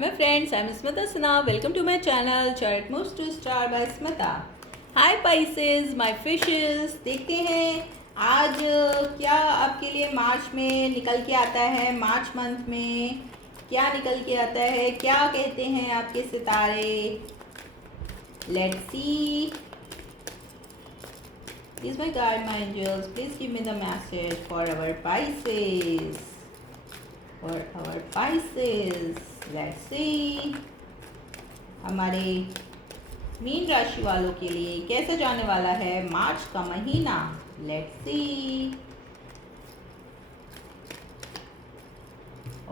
my friends, I'm Smita Sinha. Welcome to my channel Chart Moves to Star by Smita. Hi Pisces, my fishes. देखते हैं आज क्या आपके लिए मार्च में निकल के आता है। मार्च मंथ में क्या निकल के आता है, क्या कहते हैं आपके सितारे। Let's see. Please my guide, my angels, please give me the message for our Pisces. For our Pisces, let's see. हमारे मीन राशि वालों के लिए कैसे जाने वाला है मार्च का महीना। Let's see.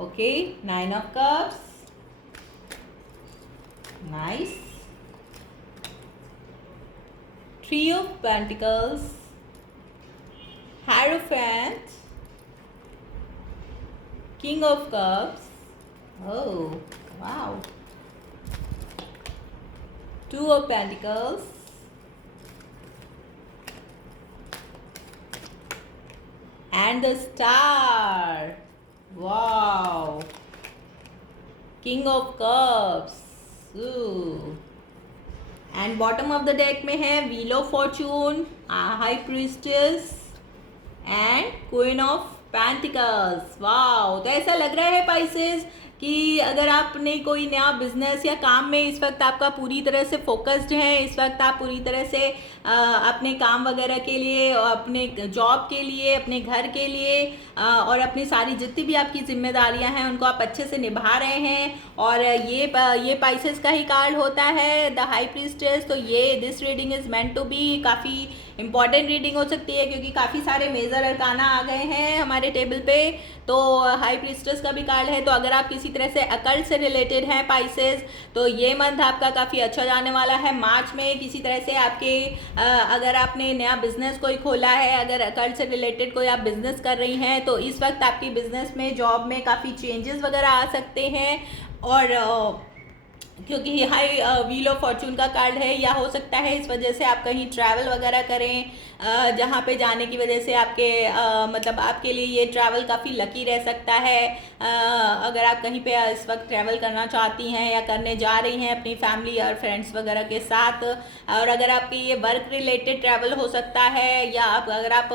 Okay, 9 of cups, nice. 3 of pentacles, hierophant, king of cups, oh wow, 2 of Pentacles, and the Star. Wow. King of Cups. Ooh. And bottom of the deck में है Wheel of Fortune, High Priestess and Queen of Pentacles. Wow, तो ऐसा लग रहा है Pisces कि अगर आपने कोई नया बिजनेस या काम में इस वक्त आपका पूरी तरह से फोकस्ड है, इस वक्त आप पूरी तरह से अपने काम वगैरह के लिए, अपने जॉब के लिए, अपने घर के लिए और अपनी सारी जितनी भी आपकी जिम्मेदारियां हैं उनको आप अच्छे से निभा रहे हैं। और ये पाइसेस का ही कार्ड होता है, द हाई प्रीस्टेस। तो ये this reading is meant to be काफ़ी इंपॉर्टेंट रीडिंग हो सकती है क्योंकि काफ़ी सारे मेजर अरकाना आ गए हैं हमारे टेबल पे। तो हाई प्रीस्टेस का भी कार्ड है। तो अगर आप किसी तरह से अकल्ट से रिलेटेड हैं पाइसेस, तो ये मंथ आपका काफ़ी अच्छा जाने वाला है। मार्च में किसी तरह से आपके अगर आपने नया बिजनेस कोई खोला है, अगर अकल्ट से रिलेटेड कोई आप बिजनेस कर रही हैं, तो इस वक्त आपकी बिजनेस में, जॉब में काफ़ी चेंजेस वगैरह आ सकते हैं। और क्योंकि हाई व्हील ऑफ फॉर्चून का कार्ड है, या हो सकता है इस वजह से आप कहीं ट्रैवल वगैरह करें, जहाँ पे जाने की वजह से आपके मतलब आपके लिए ये ट्रैवल काफ़ी लकी रह सकता है। अगर आप कहीं पे इस वक्त ट्रैवल करना चाहती हैं या करने जा रही हैं अपनी फैमिली और फ्रेंड्स वगैरह के साथ, और अगर आपकी ये वर्क रिलेटेड ट्रैवल हो सकता है, या अगर आप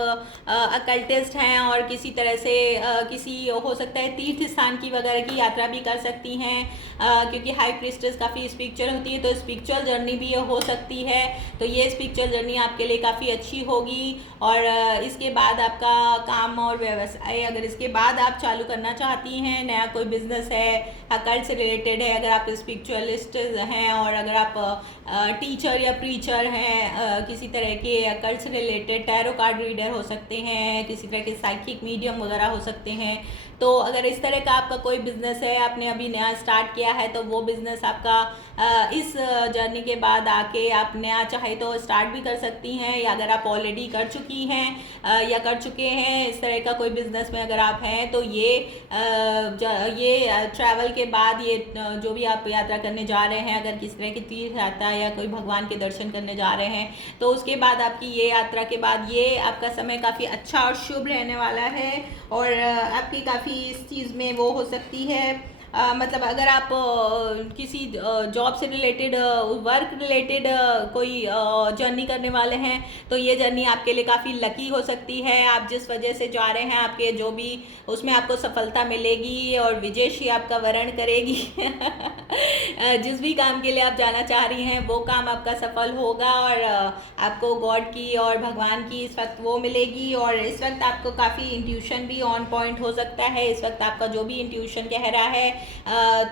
अकल्टिस्ट हैं और किसी तरह से किसी हो सकता है तीर्थ स्थान की वगैरह की यात्रा भी कर सकती हैं, क्योंकि हाई प्रीस्टेस काफ़ी स्पिरिचुअल होती है, तो स्पिरिचुअल जर्नी भी हो सकती है। तो ये स्पिरिचुअल जर्नी आपके लिए काफ़ी अच्छी होगी। और इसके बाद आपका काम और व्यवसाय, अगर इसके बाद आप चालू करना चाहती हैं, नया कोई बिजनेस है, अकल्ट से रिलेटेड है, अगर आप स्पिरिचुअलिस्ट हैं और अगर आप टीचर या प्रीचर हैं, किसी तरह के अकल्ट से रिलेटेड टैरो कार्ड रीडर हो सकते हैं, किसी तरह के साइकिक मीडियम वगैरह हो सकते हैं। तो अगर इस तरह का आपका कोई बिजनेस है, आपने अभी नया स्टार्ट किया है, तो वो बिजनेस आपका इस जर्नी के बाद आके आप नया चाहे तो स्टार्ट भी कर सकती हैं, या अगर आप ऑलरेडी कर चुकी हैं या कर चुके हैं इस तरह का कोई बिजनेस में अगर आप हैं, तो ये ट्रैवल के बाद, ये जो भी आप यात्रा करने जा रहे हैं, अगर किस तरह की तीर्थ यात्रा या कोई भगवान के दर्शन करने जा रहे हैं, तो उसके बाद आपकी ये यात्रा के बाद ये आपका समय काफ़ी अच्छा और शुभ रहने वाला है। और आपकी काफ़ी इस चीज़ में वो हो सकती है, मतलब अगर आप किसी जॉब से रिलेटेड, वर्क रिलेटेड कोई जर्नी करने वाले हैं, तो ये जर्नी आपके लिए काफ़ी लकी हो सकती है। आप जिस वजह से जा रहे हैं, आपके जो भी उसमें आपको सफलता मिलेगी और विजयश्री आपका वरण करेगी। जिस भी काम के लिए आप जाना चाह रही हैं वो काम आपका सफल होगा, और आपको गॉड की और भगवान की इस वक्त वो मिलेगी। और इस वक्त आपको काफ़ी इंट्यूशन भी ऑन पॉइंट हो सकता है। इस वक्त आपका जो भी इंट्यूशन कह रहा है,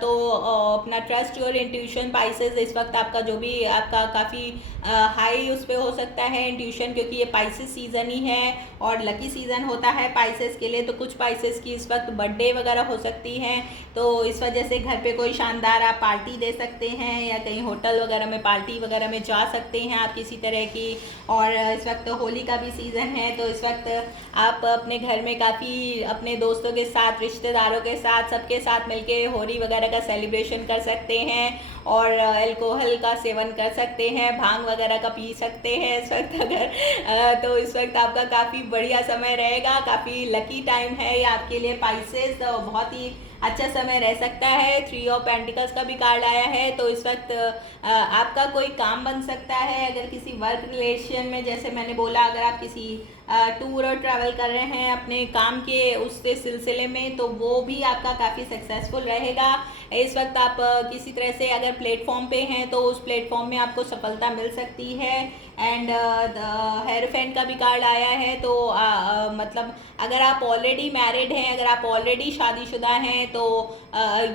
तो अपना ट्रस्ट योर इंट्यूशन पाइसेस। इस वक्त आपका जो भी आपका काफ़ी हाई उस पर हो सकता है इंट्यूशन, क्योंकि ये पाइसेस सीज़न ही है और लकी सीज़न होता है पाइसेस के लिए। तो कुछ पाइसेस की इस वक्त बर्थडे वगैरह हो सकती हैं, तो इस वजह से घर पे कोई शानदार आप पार्टी दे सकते हैं, या कहीं होटल वगैरह में पार्टी वगैरह में जा सकते हैं आप किसी तरह की। और इस वक्त होली का भी सीज़न है, तो इस वक्त आप अपने घर में काफ़ी अपने दोस्तों के साथ, रिश्तेदारों के साथ, सबके साथ मिलके होली वगैरह का सेलिब्रेशन कर सकते हैं, और अल्कोहल का सेवन कर सकते हैं, भांग वगैरह का पी सकते हैं इस वक्त अगर तो इस वक्त आपका काफ़ी बढ़िया समय रहेगा, काफ़ी लकी टाइम है ये आपके लिए पाइसेस। बहुत ही अच्छा समय रह सकता है। 3 ऑफ पेंटिकल्स का भी कार्ड आया है, तो इस वक्त आपका कोई काम बन सकता है। अगर किसी वर्क रिलेशन में, जैसे मैंने बोला, अगर आप किसी टूर और ट्रैवल कर रहे हैं अपने काम के उससे सिलसिले में, तो वो भी आपका काफ़ी सक्सेसफुल रहेगा। इस वक्त आप किसी तरह से अगर प्लेटफॉर्म पे हैं तो उस प्लेटफॉर्म में आपको सफलता मिल सकती है। एंड हेरोफेंट का भी कार्ड आया है, तो मतलब अगर आप ऑलरेडी मैरिड हैं, अगर आप ऑलरेडी शादीशुदा हैं, तो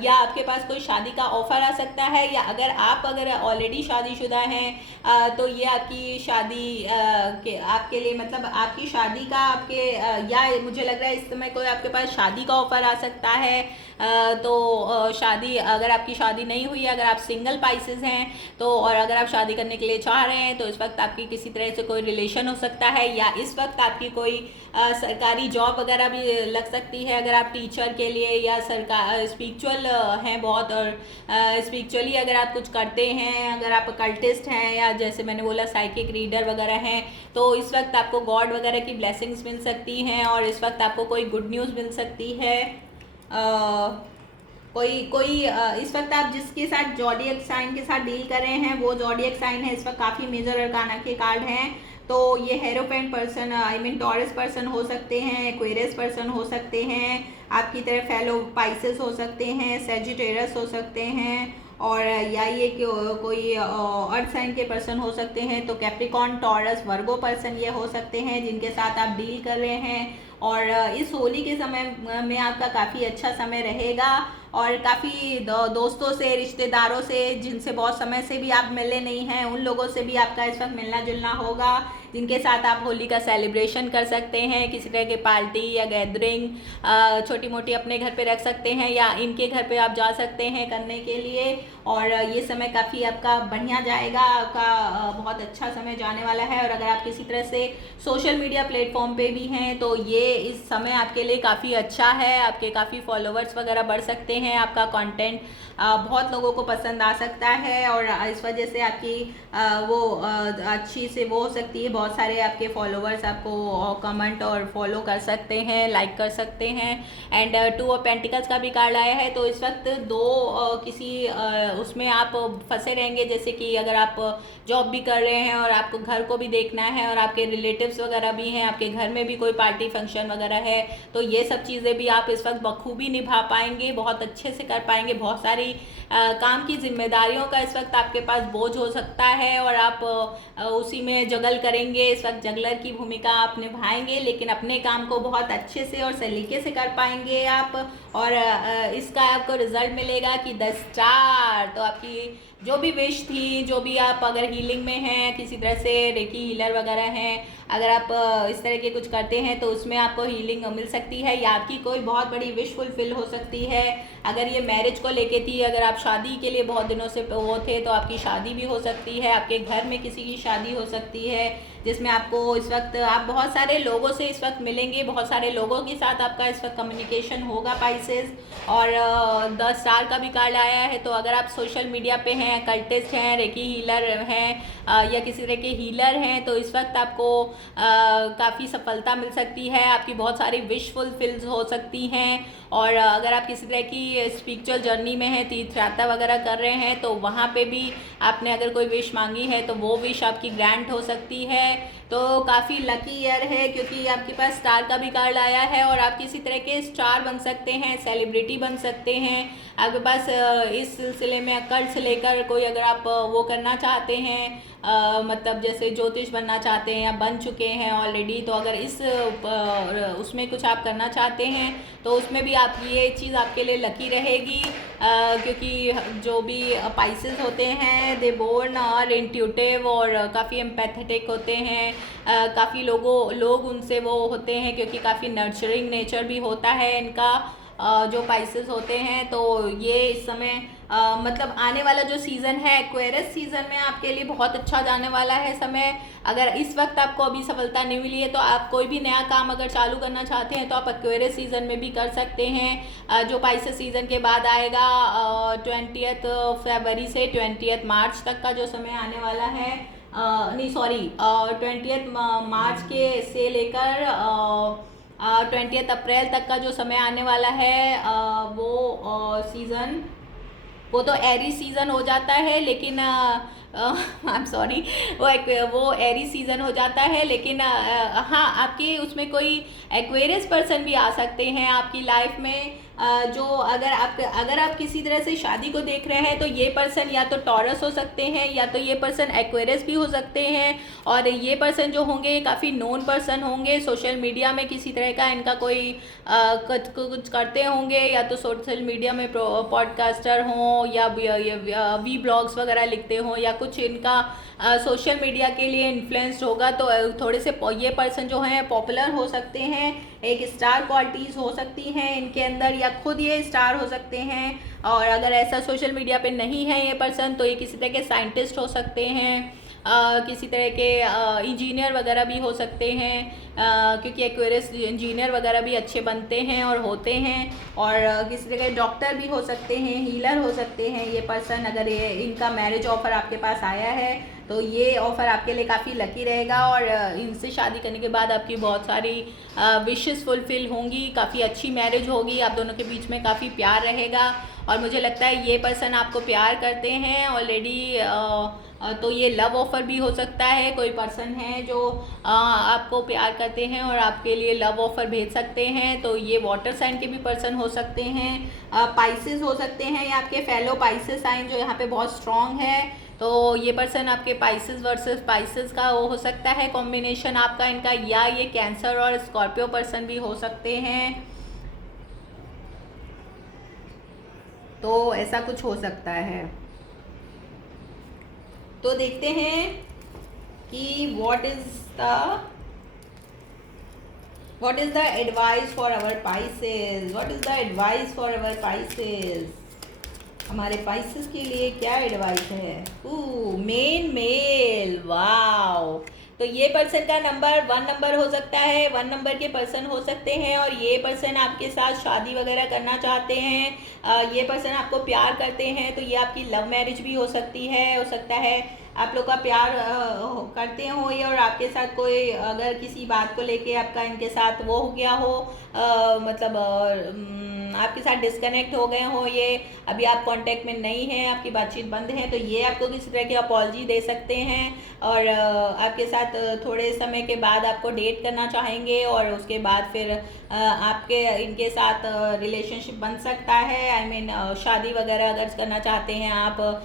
या आपके पास कोई शादी का ऑफर आ सकता है, या अगर ऑलरेडी शादीशुदा हैं तो ये आपकी शादी आपके लिए, मतलब आपकी शादी का या मुझे लग रहा है इस समय कोई आपके पास शादी का ऑफर आ सकता है। तो शादी, अगर आपकी शादी नहीं हुई है, अगर आप सिंगल पाइसेस हैं तो, और अगर आप शादी करने के लिए चाह रहे हैं, तो इस वक्त आपकी किसी तरह से कोई रिलेशन हो सकता है, या इस वक्त आपकी कोई सरकारी जॉब वगैरह भी लग सकती है। अगर आप टीचर के लिए या सरकार स्पिरिचुअल हैं बहुत, और स्पिरिचुअली अगर आप कुछ करते हैं, अगर आप कल्टिस्ट हैं, या जैसे मैंने बोला साइकिक रीडर वगैरह हैं, तो इस वक्त आपको गॉड वगैरह की ब्लेसिंग्स मिल सकती हैं, और इस वक्त आपको कोई गुड न्यूज़ मिल सकती है। कोई इस वक्त आप जिसके साथ जॉडियक साइन के साथ डील कर रहे हैं, वो जॉडियक साइन है। इस वक्त काफ़ी मेजर अरकाना के कार्ड हैं, तो ये hierophant person, I mean taurus person हो सकते हैं, एक्वेरियस पर्सन हो सकते हैं, आपकी तरह फेलो पाइसेस हो सकते हैं, सेजिटेरस हो सकते हैं, और या ये कोई अर्थ साइन के पर्सन हो सकते हैं। तो कैप्रिकॉन, टॉरस, वर्गो पर्सन ये हो सकते हैं जिनके साथ आप डील कर रहे हैं। और इस होली के समय में आपका काफ़ी अच्छा समय रहेगा, और काफ़ी दोस्तों से, रिश्तेदारों से जिनसे बहुत समय से भी आप मिले नहीं हैं, उन लोगों से भी आपका इस वक्त मिलना जुलना होगा, जिनके साथ आप होली का सेलिब्रेशन कर सकते हैं। किसी तरह की पार्टी या गैदरिंग छोटी मोटी अपने घर पे रख सकते हैं, या इनके घर पे आप जा सकते हैं करने के लिए। और ये समय काफ़ी आपका बढ़िया जाएगा, आपका बहुत अच्छा समय जाने वाला है। और अगर आप किसी तरह से सोशल मीडिया प्लेटफॉर्म पे भी हैं, तो ये इस समय आपके लिए काफ़ी अच्छा है। आपके काफ़ी फॉलोवर्स वगैरह बढ़ सकते हैं, आपका कंटेंट बहुत लोगों को पसंद आ सकता है, और इस वजह से आपकी वो अच्छी से वो हो सकती है। बहुत सारे आपके फॉलोवर्स आपको कमेंट और फॉलो कर सकते हैं, लाइक कर सकते हैं। एंड 2 ऑफ पेंटिकल्स का भी कार्ड आया है, तो इस वक्त किसी उसमें आप फंसे रहेंगे, जैसे कि अगर आप जॉब भी कर रहे हैं और आपको घर को भी देखना है, और आपके रिलेटिव्स वगैरह भी हैं, आपके घर में भी कोई पार्टी फंक्शन वगैरह है, तो ये सब चीज़ें भी आप इस वक्त बखूबी निभा पाएंगे, बहुत अच्छे से कर पाएंगे। बहुत सारी काम की जिम्मेदारियों का इस वक्त आपके पास बोझ हो सकता है, और आप उसी में जगल करेंगे। इस वक्त जगलर की भूमिका आप निभाएंगे, लेकिन अपने काम को बहुत अच्छे से और सलीके से कर पाएंगे आप, और इसका आपको रिजल्ट मिलेगा कि 10 स्टार। तो आपकी जो भी विश थी, जो भी आप अगर हीलिंग में हैं, किसी तरह से रेकी हीलर वगैरह हैं, अगर आप इस तरह के कुछ करते हैं, तो उसमें आपको हीलिंग मिल सकती है, या आपकी कोई बहुत बड़ी विश फुलफिल हो सकती है। अगर ये मैरिज को लेके थी, अगर आप शादी के लिए बहुत दिनों से वो थे, तो आपकी शादी भी हो सकती है। आपके घर में किसी की शादी हो सकती है, जिसमें आपको इस वक्त आप बहुत सारे लोगों से इस वक्त मिलेंगे, बहुत सारे लोगों के साथ आपका इस वक्त कम्युनिकेशन होगा पाइसेस। और 10 स्टार का भी कार्ड आया है, तो अगर आप सोशल मीडिया पे हैं, कल्टिस्ट हैं, रेकी हीलर हैं, या किसी तरह के हीलर हैं, तो इस वक्त आपको काफ़ी सफलता मिल सकती है। आपकी बहुत सारी विश फुलफिल्स हो सकती हैं। और अगर आप किसी तरह की स्पिरिचुअल जर्नी में हैं, तीर्थ यात्रा वगैरह कर रहे हैं, तो वहाँ पे भी आपने अगर कोई विश मांगी है, तो वो विश आपकी ग्रांट हो सकती है। तो काफ़ी लकी ईयर है, क्योंकि आपके पास स्टार का भी कार्ड आया है, और आप किसी तरह के स्टार बन सकते हैं, सेलिब्रिटी बन सकते हैं। आपके पास इस सिलसिले में कर्ज लेकर कोई अगर आप वो करना चाहते हैं, मतलब जैसे ज्योतिष बनना चाहते हैं या बन चुके हैं ऑलरेडी, तो अगर इस उसमें कुछ आप करना चाहते हैं, तो उसमें भी आप ये चीज़ आपके लिए लकी रहेगी। क्योंकि जो भी पाइसेस होते हैं, दे बोर्न और इंट्यूटिव और काफ़ी एम्पैथेटिक होते हैं। काफ़ी लोग उनसे वो होते हैं, क्योंकि काफ़ी नर्चरिंग नेचर भी होता है इनका। जो पाइसेस होते हैं, तो ये इस समय मतलब आने वाला जो सीज़न है, एक्वेरियस सीज़न में आपके लिए बहुत अच्छा जाने वाला है समय। अगर इस वक्त आपको अभी सफलता नहीं मिली है, तो आप कोई भी नया काम अगर चालू करना चाहते हैं, तो आप एक्वेरियस सीज़न में भी कर सकते हैं। जो पाइसेस सीज़न के बाद आएगा 20 फरवरी से 20 मार्च तक का जो समय आने वाला है, नहीं सॉरी 20 मार्च के से लेकर 20 अप्रैल तक का जो समय आने वाला है वो सीज़न, वो तो एरी सीज़न हो जाता है, लेकिन आई एम सॉरी, वो एरी सीज़न हो जाता है, लेकिन हाँ, आपकी उसमें कोई एक्वेरियस पर्सन भी आ सकते हैं आपकी लाइफ में। जो अगर आप किसी तरह से शादी को देख रहे हैं तो ये पर्सन या तो टॉरस हो सकते हैं, या तो ये पर्सन एक्वेरियस भी हो सकते हैं। और ये पर्सन जो होंगे काफ़ी नोन पर्सन होंगे, सोशल मीडिया में किसी तरह का इनका कोई कुछ करते होंगे, या तो सोशल मीडिया में पॉडकास्टर हों, या वी ब्लॉग्स वगैरह लिखते हों, या कुछ इनका सोशल मीडिया के लिए इन्फ्लुएंस्ड होगा। तो थोड़े से ये पर्सन जो हैं पॉपुलर हो सकते हैं, एक स्टार क्वालिटीज़ हो सकती हैं इनके अंदर, या खुद ये स्टार हो सकते हैं। और अगर ऐसा सोशल मीडिया पे नहीं है ये पर्सन, तो ये किसी तरह के साइंटिस्ट हो सकते हैं, किसी तरह के इंजीनियर वगैरह भी हो सकते हैं, क्योंकि एक्वेरियस इंजीनियर वगैरह भी अच्छे बनते हैं और होते हैं। और किसी तरह के डॉक्टर भी हो सकते हैं, हीलर हो सकते हैं ये पर्सन। अगर ये इनका मैरिज ऑफर आपके पास आया है तो ये ऑफ़र आपके लिए काफ़ी लकी रहेगा, और इनसे शादी करने के बाद आपकी बहुत सारी विशेस फुलफ़िल होंगी, काफ़ी अच्छी मैरिज होगी, आप दोनों के बीच में काफ़ी प्यार रहेगा। और मुझे लगता है ये पर्सन आपको प्यार करते हैं ऑलरेडी, तो ये लव ऑफ़र भी हो सकता है। कोई पर्सन है जो आपको प्यार करते हैं और आपके लिए लव ऑफ़र भेज सकते हैं, तो ये वाटर साइन के भी पर्सन हो सकते हैं, पाइसेस हो सकते हैं, या आपके फेलो पाइसेस साइन जो यहाँ पे बहुत स्ट्रॉन्ग है। तो ये पर्सन आपके पाइसेस वर्सेस पाइसेस का वो हो सकता है कॉम्बिनेशन आपका इनका, या ये कैंसर और स्कॉर्पियो पर्सन भी हो सकते हैं। तो ऐसा कुछ हो सकता है। तो देखते हैं कि what is the advice for our Pisces, what is the advice for our Pisces, हमारे पाइसेस के लिए क्या एडवाइस है। मेन मेल, वाओ। तो ये पर्सन का नंबर 1 नंबर हो सकता है, 1 नंबर के पर्सन हो सकते हैं, और ये पर्सन आपके साथ शादी वगैरह करना चाहते हैं। ये पर्सन आपको प्यार करते हैं, तो ये आपकी लव मैरिज भी हो सकती है। हो सकता है आप लोग का प्यार करते हो ये, और आपके साथ कोई अगर किसी बात को लेके आपका इनके साथ वो हो गया हो, मतलब आपके साथ डिस्कनेक्ट हो गए हो, ये अभी आप कांटेक्ट में नहीं हैं, आपकी बातचीत बंद है, तो ये आपको किसी तरह की अपॉलजी दे सकते हैं, और आपके साथ थोड़े समय के बाद आपको डेट करना चाहेंगे, और उसके बाद फिर आपके इनके साथ रिलेशनशिप बन सकता है। आई मीन शादी वगैरह अगर करना चाहते हैं आप,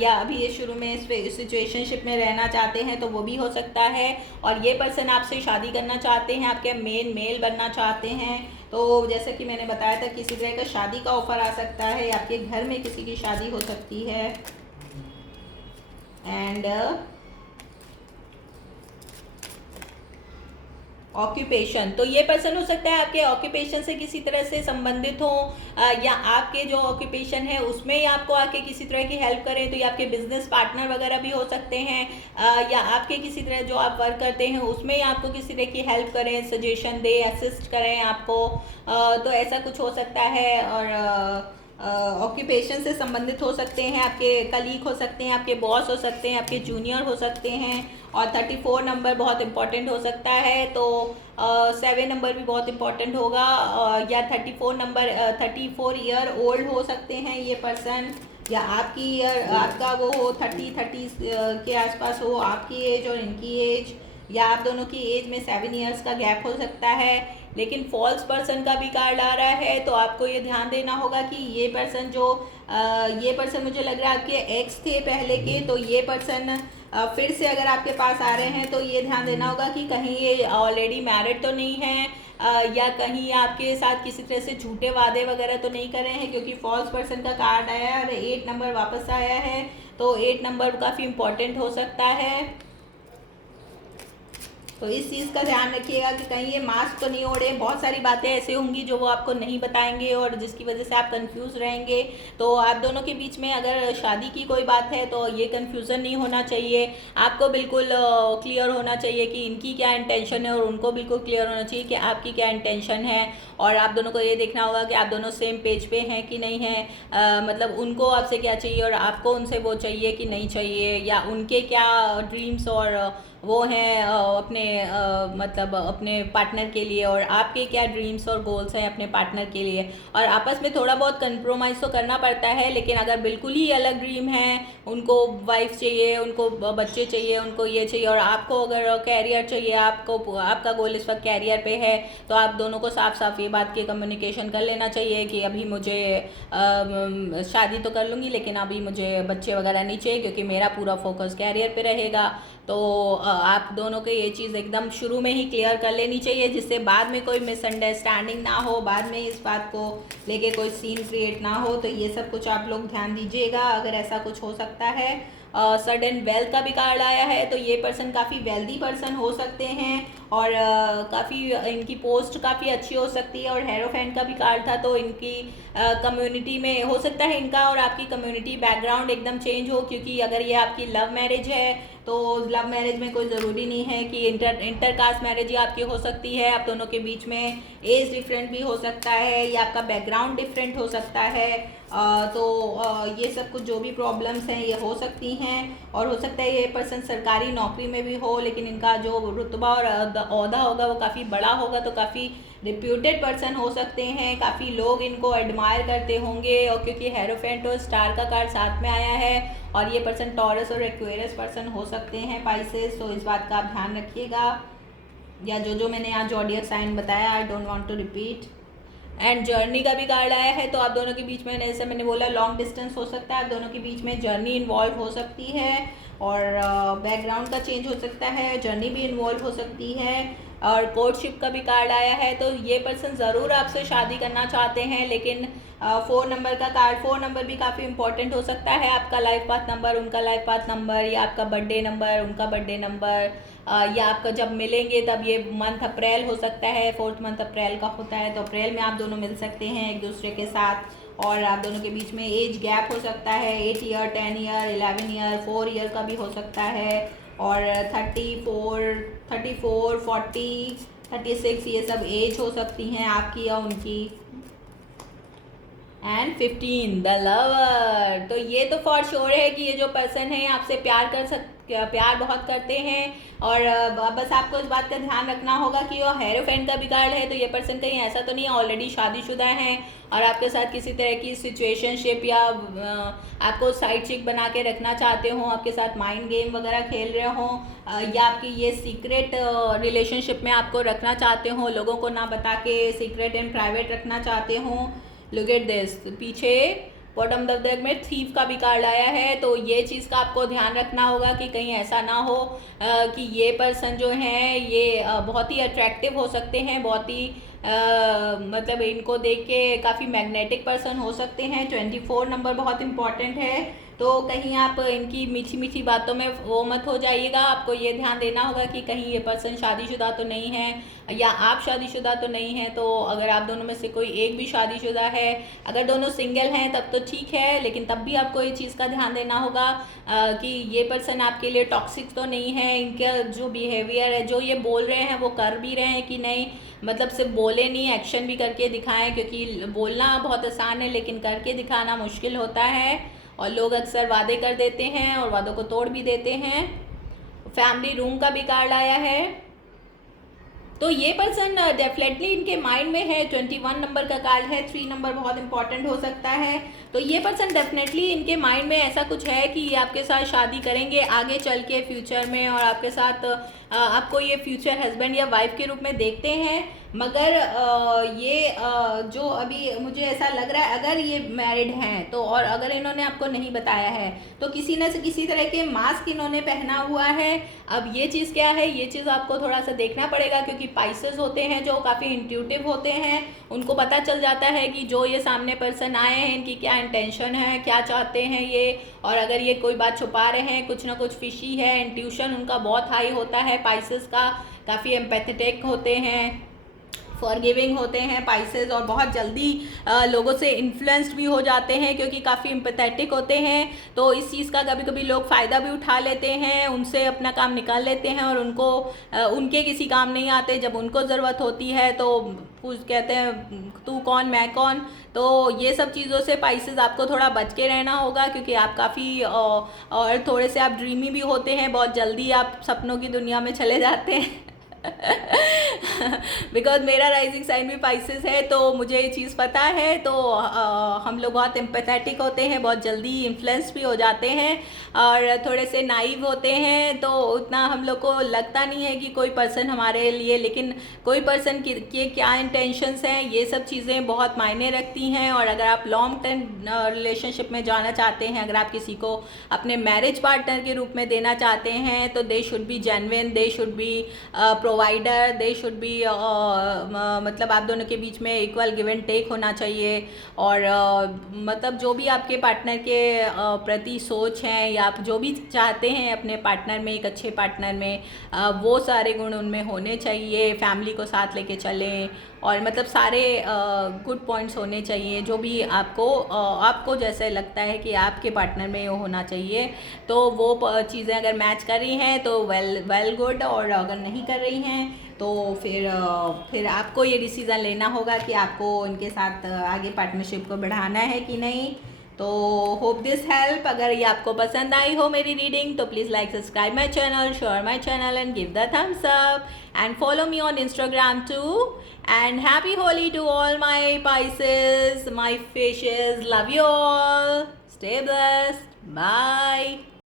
या अभी ये शुरू में इस सिचुएशनशिप में रहना चाहते हैं तो वो भी हो सकता है। और ये पर्सन आपसे शादी करना चाहते हैं, आपके मेन मेल बनना चाहते हैं। तो जैसे कि मैंने बताया था, किसी तरह का शादी का ऑफर आ सकता है, आपके घर में किसी की शादी हो सकती है। एंड ऑक्यूपेशन, तो ये पर्सन हो सकता है आपके ऑक्यूपेशन से किसी तरह से संबंधित हो, या आपके जो ऑक्यूपेशन है उसमें ही आपको आके किसी तरह की हेल्प करें। तो ये आपके बिजनेस पार्टनर वगैरह भी हो सकते हैं, या आपके किसी तरह जो आप वर्क करते हैं उसमें ही आपको किसी तरह की हेल्प करें, सजेशन दे, असिस्ट करें आपको। तो ऐसा कुछ हो सकता है। और ऑक्यूपेशन से संबंधित हो सकते हैं, आपके कलीग हो सकते हैं, आपके बॉस हो सकते हैं, आपके जूनियर हो सकते हैं। और 34 नंबर बहुत इंपॉर्टेंट हो सकता है, तो 7 नंबर भी बहुत इंपॉर्टेंट होगा। या 34 नंबर 34 ईयर ओल्ड हो सकते हैं ये पर्सन, या आपकी ईयर आपका वो हो 30 के आसपास हो आपकी एज और इनकी एज, या आप दोनों की एज में 7 ईयर्स का गैप हो सकता है। लेकिन फॉल्स पर्सन का भी कार्ड आ रहा है, तो आपको ये ध्यान देना होगा कि ये पर्सन ये पर्सन मुझे लग रहा है आपके एक्स थे पहले के, तो ये पर्सन फिर से अगर आपके पास आ रहे हैं तो ये ध्यान देना होगा कि कहीं ये ऑलरेडी मैरिड तो नहीं है, या कहीं आपके साथ किसी तरह से झूठे वादे वगैरह तो नहीं कर रहे हैं, क्योंकि फॉल्स पर्सन का कार्ड आया है और 8 नंबर वापस आया है। तो 8 नंबर काफ़ी इम्पोर्टेंट हो सकता है। तो इस चीज़ का ध्यान रखिएगा कि कहीं ये मास्क तो नहीं ओढ़े। बहुत सारी बातें ऐसे होंगी जो वो आपको नहीं बताएंगे और जिसकी वजह से आप कंफ्यूज रहेंगे। तो आप दोनों के बीच में अगर शादी की कोई बात है तो ये कंफ्यूजन नहीं होना चाहिए, आपको बिल्कुल क्लियर होना चाहिए कि इनकी क्या इंटेंशन है, और उनको बिल्कुल क्लियर होना चाहिए कि आपकी क्या इंटेंशन है। और आप दोनों को ये देखना होगा कि आप दोनों सेम पेज पे हैं कि नहीं हैं, मतलब उनको आपसे क्या चाहिए और आपको उनसे वो चाहिए कि नहीं चाहिए, या उनके क्या ड्रीम्स और वो हैं अपने मतलब अपने पार्टनर के लिए, और आपके क्या ड्रीम्स और गोल्स हैं अपने पार्टनर के लिए। और आपस में थोड़ा बहुत कंप्रोमाइज़ तो करना पड़ता है, लेकिन अगर बिल्कुल ही अलग ड्रीम है, उनको वाइफ चाहिए, उनको बच्चे चाहिए, उनको ये चाहिए, और आपको अगर कैरियर चाहिए, आपको आपका गोल इस वक्त कैरियर पे है, तो आप दोनों को साफ साफ ये बात की कम्युनिकेशन कर लेना चाहिए कि अभी मुझे शादी तो कर लूँगी, लेकिन अभी मुझे बच्चे वगैरह नहीं चाहिए, क्योंकि मेरा पूरा फोकस कैरियर पे रहेगा। तो आप दोनों को ये चीज़ एकदम शुरू में ही क्लियर कर लेनी चाहिए, जिससे बाद में कोई मिसअंडरस्टैंडिंग ना हो, बाद में इस बात को लेके कोई सीन क्रिएट ना हो। तो ये सब कुछ आप लोग ध्यान दीजिएगा, अगर ऐसा कुछ हो सकता है। सडन वेल्थ का भी कार्ड आया है, तो ये पर्सन काफ़ी वेल्दी पर्सन हो सकते हैं, और काफ़ी इनकी पोस्ट काफ़ी अच्छी हो सकती है। और हेरोफेंट का भी कार्ड था, तो इनकी कम्युनिटी में हो सकता है इनका और आपकी कम्युनिटी बैकग्राउंड एकदम चेंज हो, क्योंकि अगर ये आपकी लव मैरिज है, तो लव मैरिज में कोई ज़रूरी नहीं है कि इंटर कास्ट मैरिज ही आपकी हो सकती है। आप दोनों के बीच में एज डिफरेंट भी हो सकता है, या आपका बैकग्राउंड डिफरेंट हो सकता है। ये सब कुछ जो भी प्रॉब्लम्स हैं ये हो सकती हैं, और हो सकता है ये पर्सन सरकारी नौकरी में भी हो, लेकिन इनका जो रुतबा और ओहदा होगा वो काफ़ी बड़ा होगा, तो काफ़ी रिप्यूटेड पर्सन हो सकते हैं, काफ़ी लोग इनको एडमायर करते होंगे। और क्योंकि हेरोफेंट और स्टार का कार्ड साथ में आया है, और ये पर्सन टॉरस और एक्वेरियस पर्सन हो सकते हैं, पाइसेस, तो इस बात का आप ध्यान रखिएगा। या जो मैंने यहाँ जॉडियक साइन बताया, I don't want to repeat. And journey का भी कार्ड आया है, तो आप दोनों के बीच में, जैसे मैंने बोला, लॉन्ग डिस्टेंस हो सकता है, आप दोनों के बीच में जर्नी इन्वॉल्व हो सकती है, और बैकग्राउंड का चेंज हो सकता है, जर्नी भी इन्वॉल्व हो सकती है। और कोर्टशिप का भी कार्ड आया है, तो ये पर्सन ज़रूर आपसे शादी करना चाहते हैं, लेकिन 4 नंबर का कार्ड, 4 नंबर भी काफ़ी इंपॉर्टेंट हो सकता है। आपका लाइफ पाथ नंबर, उनका लाइफ पाथ नंबर, या आपका बर्थडे नंबर, उनका बर्थडे नंबर, या आपका जब मिलेंगे तब ये मंथ अप्रैल हो सकता है, 4th मंथ अप्रैल का होता है, तो अप्रैल में आप दोनों मिल सकते हैं एक दूसरे के साथ। और आप दोनों के बीच में एज गैप हो सकता है, 8 ईयर, 10 ईयर, 11 ईयर, 4 ईयर का भी हो सकता है, और 34, 40, 36 ये सब एज हो सकती हैं आपकी या उनकी। एंड 15 द लवर, तो ये तो फॉर श्योर है कि ये जो पर्सन है आपसे प्यार बहुत करते हैं। और बस आपको इस बात का ध्यान रखना होगा कि वो हेरोफेंट का भी कार्ड है, तो ये पर्सन कहीं ऐसा तो नहीं है ऑलरेडी शादीशुदा हैं और आपके साथ किसी तरह की सिचुएशनशिप या आपको साइड चिक बना के रखना चाहते हो, आपके साथ माइंड गेम वगैरह खेल रहे हो, या आपकी ये सीक्रेट रिलेशनशिप में आपको रखना चाहते हो, लोगों को ना बता के सीक्रेट एंड प्राइवेट रखना चाहते हो। लुक एट दिस, पीछे बॉटम ऑफ द डेक में थीफ का भी कार्ड आया है, तो ये चीज़ का आपको ध्यान रखना होगा कि कहीं ऐसा ना हो कि ये पर्सन जो हैं ये बहुत ही अट्रैक्टिव हो सकते हैं, बहुत ही मतलब इनको देख के काफ़ी मैग्नेटिक पर्सन हो सकते हैं। 24 नंबर बहुत इंपॉर्टेंट है, तो कहीं आप इनकी मीठी मीठी बातों में वो मत हो जाइएगा। आपको ये ध्यान देना होगा कि कहीं ये पर्सन शादीशुदा तो नहीं है, या आप शादीशुदा तो नहीं है। तो अगर आप दोनों में से कोई एक भी शादीशुदा है, अगर दोनों सिंगल हैं तब तो ठीक है, लेकिन तब भी आपको ये चीज़ का ध्यान देना होगा कि ये पर्सन आपके लिए टॉक्सिक तो नहीं है, इनका जो बिहेवियर है, जो ये बोल रहे हैं वो कर भी रहे हैं कि नहीं, मतलब सिर्फ बोले नहीं, एक्शन भी करके दिखाएं, क्योंकि बोलना बहुत आसान है लेकिन करके दिखाना मुश्किल होता है, और लोग अक्सर वादे कर देते हैं और वादों को तोड़ भी देते हैं। फैमिली रूम का भी कार्ड आया है, तो ये पर्सन डेफिनेटली इनके माइंड में है। 21 नंबर का कार्ड है, 3 नंबर बहुत इंपॉर्टेंट हो सकता है, तो ये पर्सन डेफिनेटली इनके माइंड में ऐसा कुछ है कि ये आपके साथ शादी करेंगे आगे चल के फ्यूचर में, और आपके साथ आपको ये फ्यूचर हस्बैंड या वाइफ के रूप में देखते हैं। मगर ये जो अभी मुझे ऐसा लग रहा है, अगर ये मैरिड हैं तो, और अगर इन्होंने आपको नहीं बताया है तो किसी न किसी तरह के मास्क इन्होंने पहना हुआ है। अब ये चीज़ क्या है, ये चीज़ आपको थोड़ा सा देखना पड़ेगा, क्योंकि पाइसेस होते हैं जो काफ़ी इंट्यूटिव होते हैं, उनको पता चल जाता है कि जो ये सामने पर्सन आए हैं इनकी क्या इंटेंशन है, क्या चाहते हैं ये, और अगर ये कोई बात छुपा रहे हैं, कुछ ना कुछ फिशी है। इंट्यूशन उनका बहुत हाई होता है, पाइसेस का काफ़ी एम्पैथेटिक होते हैं। फॉरगिविंग होते हैं पाइसेस, और बहुत जल्दी लोगों से इन्फ्लुएंस्ड भी हो जाते हैं क्योंकि काफ़ी एम्पैथेटिक होते हैं। तो इस चीज़ का कभी कभी लोग फ़ायदा भी उठा लेते हैं, उनसे अपना काम निकाल लेते हैं और उनको उनके किसी काम नहीं आते। जब उनको ज़रूरत होती है तो पूछ कहते हैं तू कौन मैं कौन। तो ये सब चीज़ों से पाइसेस आपको थोड़ा बच के रहना होगा, क्योंकि आप काफ़ी और थोड़े से आप ड्रीमी भी होते हैं, बहुत जल्दी आप सपनों की दुनिया में चले जाते हैं। बिकॉज मेरा राइजिंग साइन भी पाइसेस है, तो मुझे ये चीज़ पता है। तो हम लोग बहुत एम्पैथेटिक होते हैं, बहुत जल्दी इन्फ्लुएंस भी हो जाते हैं और थोड़े से नाइव होते हैं। तो उतना हम लोग को लगता नहीं है कि कोई पर्सन हमारे लिए, लेकिन कोई पर्सन के क्या इंटेंशंस हैं ये सब चीज़ें बहुत मायने रखती हैं। और अगर आप लॉन्ग टर्म रिलेशनशिप में जाना चाहते हैं, अगर आप किसी को अपने मैरिज पार्टनर के रूप में देना चाहते हैं, तो they should be genuine, they should be provider, they should be मतलब आप दोनों के बीच में इक्वल गिव एंड टेक होना चाहिए। और मतलब जो भी आपके पार्टनर के प्रति सोच है, या आप जो भी चाहते हैं अपने पार्टनर में, एक अच्छे पार्टनर में, वो सारे गुण उनमें होने चाहिए। फैमिली को साथ लेके चलें, और मतलब सारे गुड पॉइंट्स होने चाहिए, जो भी आपको जैसे लगता है कि आपके पार्टनर में वो होना चाहिए। तो वो चीज़ें अगर मैच कर रही हैं तो वेल गुड, और अगर नहीं कर रही हैं तो फिर आपको ये डिसीज़न लेना होगा कि आपको इनके साथ आगे पार्टनरशिप को बढ़ाना है कि नहीं। तो होप दिस हेल्प। अगर ये आपको पसंद आई हो मेरी रीडिंग, तो please like subscribe my channel, share my channel and give the thumbs up, and follow me on Instagram too. And happy Holi to all my Pisces, my fishes. Love you all. Stay blessed. Bye.